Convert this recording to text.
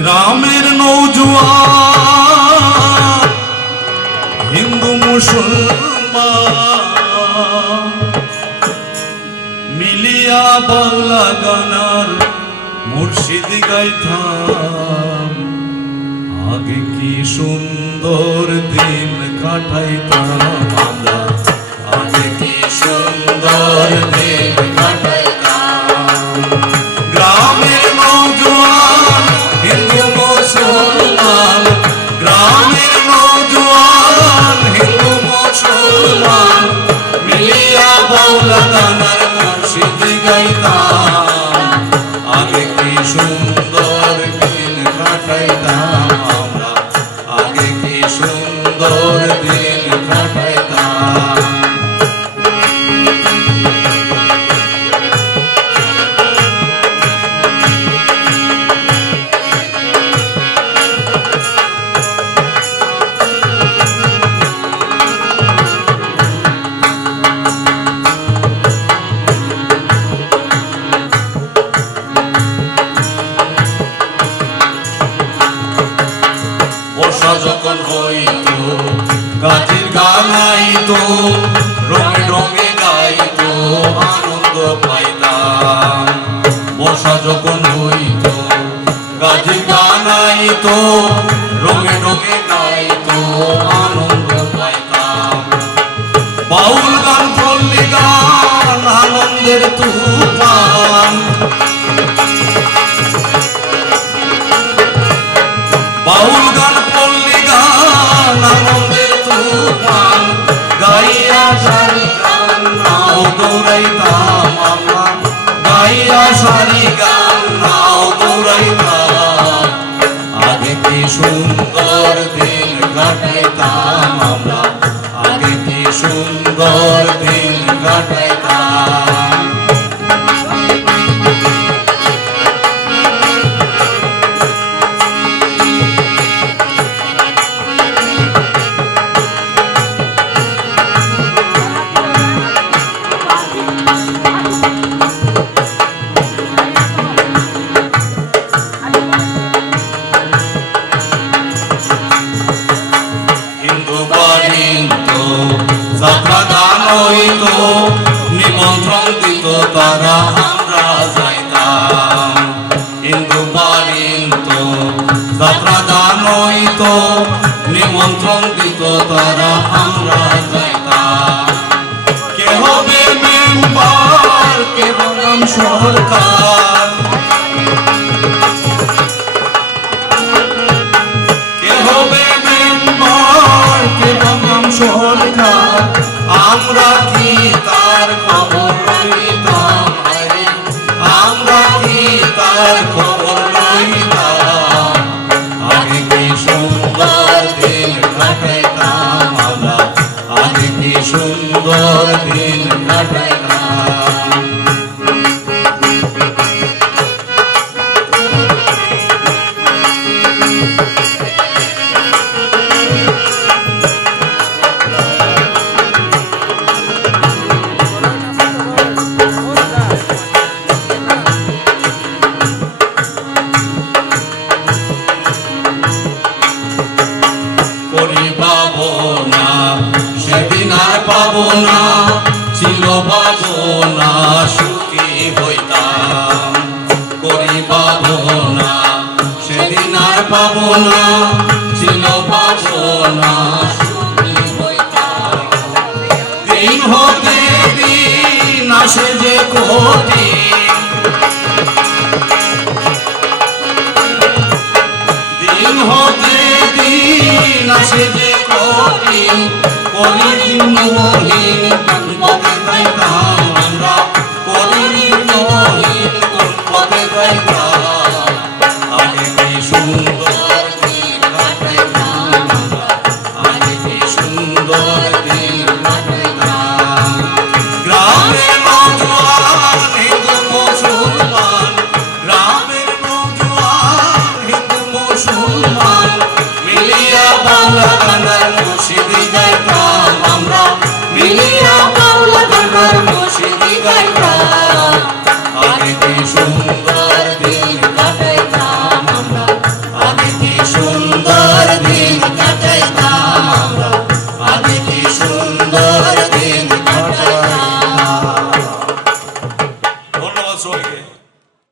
গ্রামের নৌজোয়ান হিন্দু মুসলমান মিলিয়া বাংলা গানার মুর্শিদ গাইতাম। আগে কি সুন্দর দিন কাটাইতাম আমরা, আগে কি সুন্দর দিন কাটাইতাম। গ্রামের নৌজোয়ান হিন্দু মুসলমান, গ্রামের নৌজোয়ান হিন্দু মুসলমান মিলিয়া বাংলা গানার মুর্শিদ গাইতাম। আগে কি সুন্দর দিন কাটাইতাম আমরা, আগে কি সুন্দর দিন কাটাইতাম। বর্ষা যখন হইতো গাছের গান আইতো, রঙে রঙে গাইতো আনন্দ পাইতাম। বর্ষা যখন হইতো গাছের গান আইতো, রঙে রঙে গাইতো আনন্দ পাইতাম। বাউল গান পল্লী গান আনন্দের তুফান, বাউল গান পল্লী গান আনন্দের তুফান গাইয়া সারি গান নাও দৌড়াইতাম আমরা, গাইয়া সারি গান নাও দৌড়াইতাম। আগে কি সুন্দর দিন কাটাইতাম আমরা, আগে কি সুন্দর দিন কাটাইতাম। যাত্রা গান হইতো, নিমন্ত্রণ দিত তারা আমরা যাইতাম। হিন্দু বাড়িত যাত্রা গান হইতো, নিমন্ত্রণ দিত তারা আমরা যাইতাম। কে হবে মেম্বার, কে বনাম সরকার, কে হবে মেম্বার, কে বনাম সরকার, আমরা কি তার খবর লইতাম, আমরা কি তার খবর লইতাম। আগে কি সুন্দর দিন কাটাইতাম আমরা, আগে কি সুন্দর দিন কাটাইতাম। সেদিন আর পাবো না, ছিল পাবো না, সুখী হইতাম। করি পাবো না, সেদিন আর পাবো না, ছিল পাবো না, সুখী হইতাম। দিন হতে দিন আসে যে কঠিন, দিন হতে দিন আসে যে কঠিন, কলিহীন পথে যাইতাম আমরা, কলিহীন পথে যাইতাম। আগে কি সুন্দর দিন কাটাইতাম আমরা, আগে কি সুন্দর দিন কাটাইতাম। গ্রামের নৌজোয়ান হিন্দু মুসলমান, গ্রামের নৌজোয়ান হিন্দু মুসলমান মিলিয়া বাংলা গানার মুর্শিদ গাইতাম আমরা, মিলিয়া বাংলা গানার মুর্শিদ গাইতাম। আগে কি সুন্দর দিন কাটাইতাম আমরা, সবাইকে।